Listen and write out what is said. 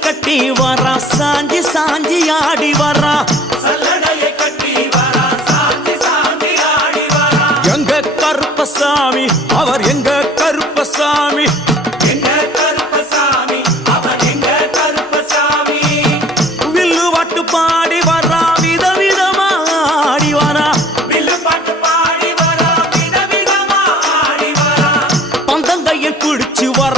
கட்டி வரா சாஞ்சி சாஞ்சி ஆடி வரா. எங்க கருப்பசாமி அவர் எங்க கருப்பசாமி? குடிச்சு வர.